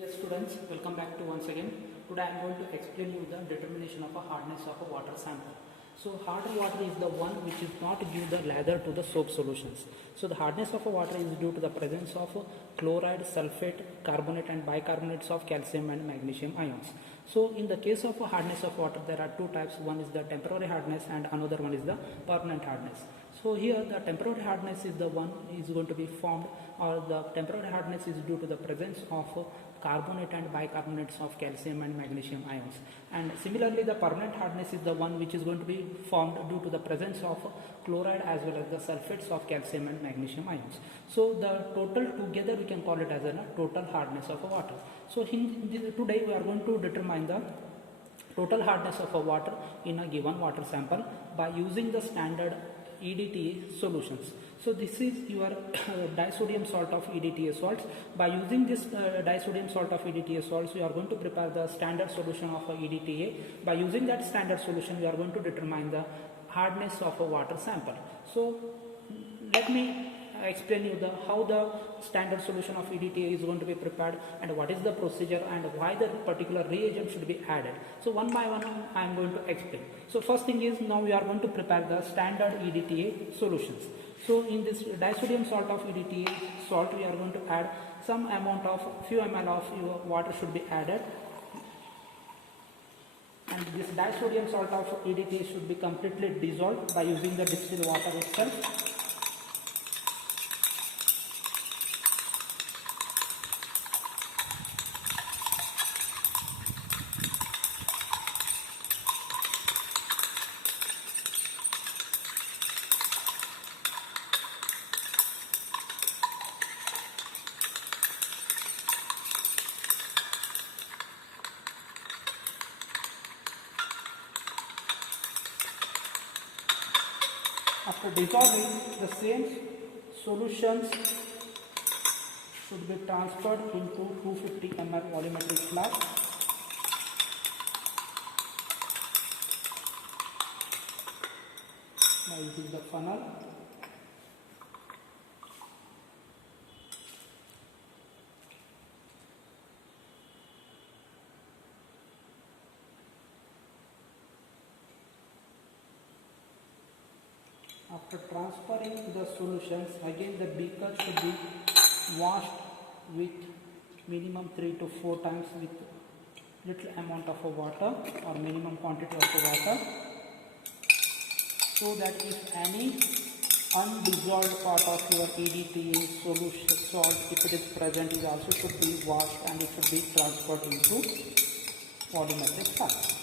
Dear students, welcome back to once again. Today I am going to explain you the determination of a hardness of a water sample. So harder water is the one which is not give the lather to the soap solutions. So the hardness of a water is due to the presence of chloride, sulfate, carbonate and bicarbonates of calcium and magnesium ions. So in the case of a hardness of water there are two types. One is the temporary hardness and another one is the permanent hardness. So here the temporary hardness is the one is going to be formed, or the temporary hardness is due to the presence of carbonate and bicarbonates of calcium and magnesium ions. And similarly the permanent hardness is the one which is going to be formed due to the presence of chloride as well as the sulfates of calcium and magnesium ions. So the total together we can call it as a total hardness of a water. So today we are going to determine the total hardness of a water in a given water sample by using the standard EDTA solutions. So this is your disodium salt of EDTA salts. By using this disodium salt of EDTA salts, we are going to prepare the standard solution of a EDTA. By using that standard solution, we are going to determine the hardness of a water sample. So let me explain you how the standard solution of EDTA is going to be prepared and what is the procedure and why the particular reagent should be added. So one by one I am going to explain. So first thing is, now we are going to prepare the standard EDTA solutions. So in this disodium salt of EDTA salt, we are going to add some amount of few ml of your water should be added, and this disodium salt of EDTA should be completely dissolved by using the distilled water itself. After dissolving, the same solutions should be transferred into 250 ml volumetric flask. Now using the funnel. After transferring the solutions, again the beaker should be washed with minimum 3 to 4 times with little amount of water or minimum quantity of water, so that if any undissolved part of your EDTA solution salt, if it is present, it also should be washed and it should be transferred into volumetric flask.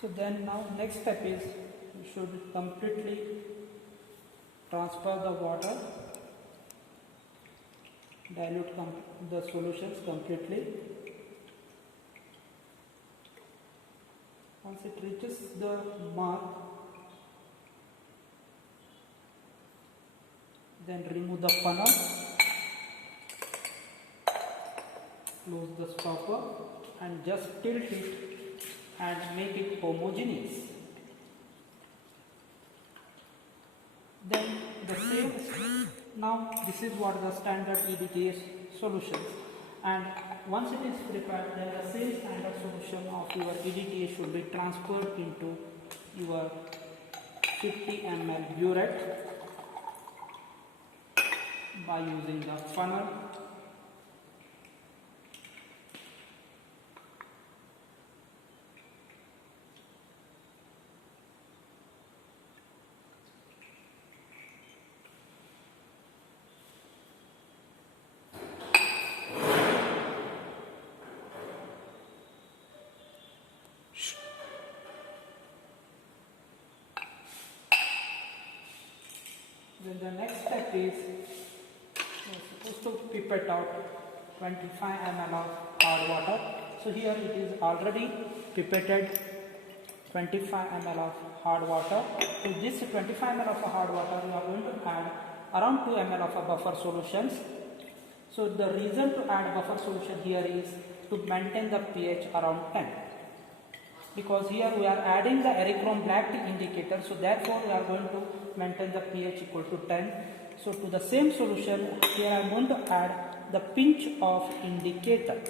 So then now next step is, you should completely transfer the water, dilute the solutions completely. Once it reaches the mark, then remove the funnel, close the stopper and just tilt it and make it homogeneous. Then the same, now this is what the standard EDTA solutions, and once it is prepared, then the same standard solution of your EDTA should be transferred into your your 50 ml burette by using the funnel. Then the next step is you're supposed to pipette out 25 ml of hard water. So here it is already pipetted 25 ml of hard water. To this 25 ml of hard water, you are going to add around 2 ml of a buffer solutions. So the reason to add buffer solution here is to maintain the pH around 10. Because here we are adding the Erythrom black tea indicator, so therefore we are going to maintain the pH equal to 10. So to the same solution, here I am going to add the pinch of indicator.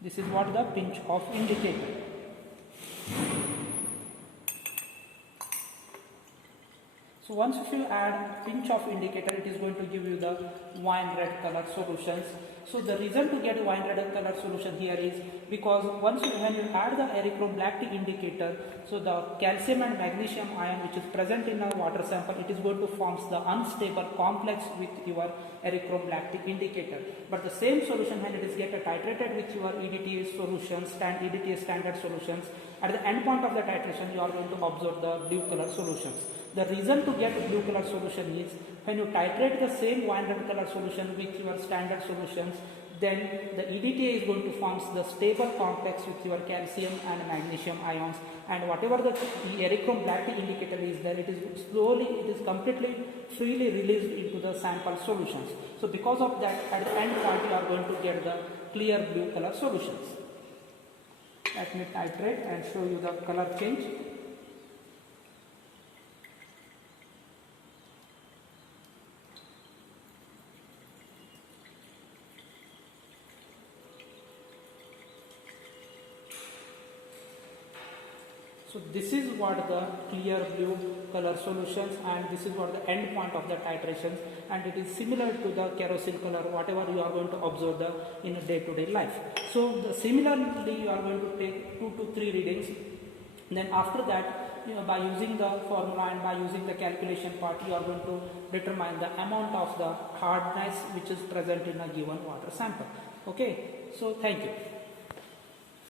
This is what the pinch of indicator. So once if you add pinch of indicator, it is going to give you the wine red color solutions. So the reason to get wine red color solution here is because when you add the Erythrom black tea indicator, so the calcium and magnesium ion which is present in our water sample, it is going to form the unstable complex with your Erythrom black tea indicator. But the same solution, when it is get titrated with your EDTA solutions, EDTA standard solutions, at the end point of the titration you are going to observe the blue color solutions. The reason to get blue color solution is when you titrate the same wine red color solution with your standard solutions, then the EDTA is going to form the stable complex with your calcium and magnesium ions, and whatever the Erythrom black tea indicator is there, it is completely freely released into the sample solutions. So because of that, at the end point you are going to get the clear blue color solutions. Let me titrate and show you the color change. So this is what the clear blue color solutions, and this is what the end point of the titrations, and it is similar to the kerosene color whatever you are going to observe in a day-to-day life. So similarly you are going to take 2 to 3 readings, then after that by using the formula and by using the calculation part, you are going to determine the amount of the hardness which is present in a given water sample. Okay, so thank you.